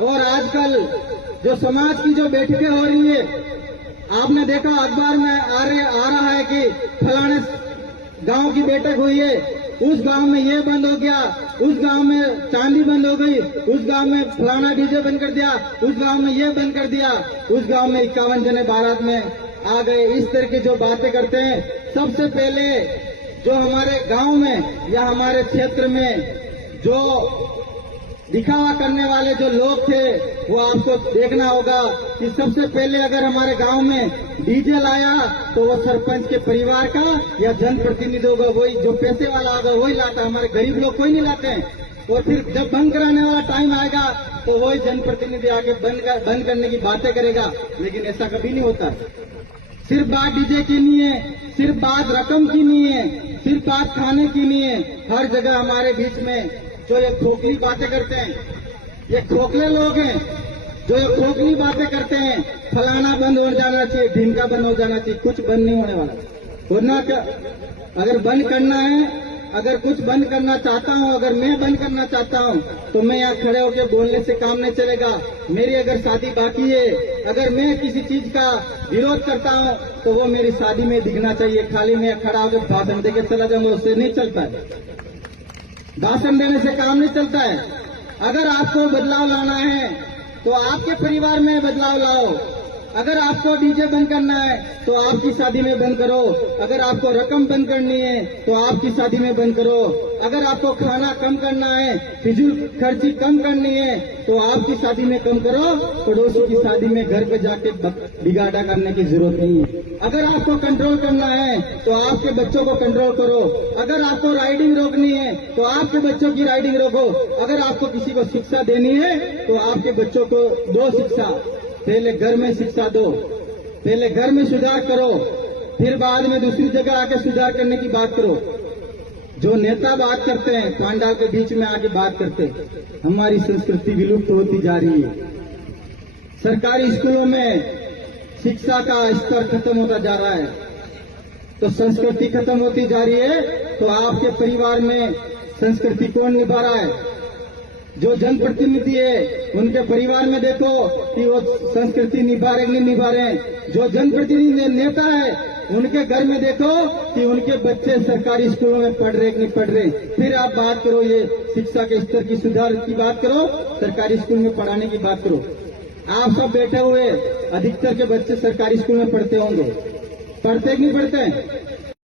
और आजकल जो समाज की जो बैठकें हो रही है, आपने देखा अखबार में आ रहा है कि फलाने गांव की बैठक हुई है, उस गांव में ये बंद हो गया, उस गांव में चांदी बंद हो गई, उस गांव में फलाना डीजे बंद कर दिया, उस गांव में ये बंद कर दिया, उस गांव में 51 जने बारात में आ गए। इस तरह की जो बातें करते हैं, सबसे पहले जो हमारे गांव में या हमारे क्षेत्र में जो दिखावा करने वाले जो लोग थे, वो आपको देखना होगा कि सबसे पहले अगर हमारे गांव में डीजे लाया तो वो सरपंच के परिवार का या जनप्रतिनिधि होगा, वही जो पैसे वाला होगा वही लाता। हमारे गरीब लोग कोई नहीं लाते हैं। और फिर जब बंद कराने वाला टाइम आएगा तो वही जनप्रतिनिधि आके बंद करने की बातें करेगा, लेकिन ऐसा कभी नहीं होता। सिर्फ बात डीजे की नहीं है, सिर्फ बात रकम की नहीं है, सिर्फ बात खाने की नहीं है। हर जगह हमारे बीच में जो ये खोखली बातें करते हैं, ये खोखले लोग हैं जो ये खोखली बातें करते हैं। फलाना बंद हो जाना चाहिए, ढीमका बंद हो जाना चाहिए, कुछ बंद नहीं होने वाला। होना क्या, अगर बंद करना है, अगर कुछ बंद करना चाहता हूं, अगर मैं बंद करना चाहता हूं तो मैं यहाँ खड़े होकर बोलने से काम नहीं चलेगा। मेरी अगर शादी बाकी है, अगर मैं किसी चीज का विरोध करता हूं तो वो मेरी शादी में दिखना चाहिए। खाली मैं खड़ा होकर भाषण देकर चला जाऊंगा, उससे नहीं चलता है। भाषण देने से काम नहीं चलता है। अगर आपको बदलाव लाना है तो आपके परिवार में बदलाव लाओ। अगर आपको डीजे बंद करना है तो आपकी शादी में बंद करो। अगर आपको रकम बंद करनी है तो आपकी शादी में बंद करो। अगर आपको खाना कम करना है, फिजूल खर्ची कम करनी है तो आपकी शादी में कम करो। पड़ोसी की शादी में घर पे जाके बिगाड़ा करने की जरूरत नहीं है। अगर आपको कंट्रोल करना है तो आपके बच्चों को कंट्रोल करो। अगर आपको राइडिंग रोकनी है तो आपके बच्चों की राइडिंग रोको। अगर आपको किसी को शिक्षा देनी है तो आपके बच्चों को दो शिक्षा। पहले घर में शिक्षा दो, पहले घर में सुधार करो, फिर बाद में दूसरी जगह आके सुधार करने की बात करो। जो नेता बात करते हैं, पांडाल के बीच में आके बात करते हैं, हमारी संस्कृति विलुप्त होती जा रही है। सरकारी स्कूलों में शिक्षा का स्तर खत्म होता जा रहा है, तो संस्कृति खत्म होती जा रही है। तो आपके परिवार में संस्कृति कौन निभा रहा है? जो जनप्रतिनिधि है उनके परिवार में देखो कि वो संस्कृति निभा रहे नहीं निभा रहे। जो जनप्रतिनिधि नेता है उनके घर में देखो कि उनके बच्चे सरकारी स्कूलों में पढ़ रहे कि नहीं पढ़ रहे। फिर आप बात करो ये शिक्षा के स्तर की सुधार की बात करो, सरकारी स्कूल में पढ़ाने की बात करो। आप सब बैठे हुए अधिकतर के बच्चे सरकारी स्कूल में पढ़ते होंगे, पढ़ते कि नहीं पढ़ते?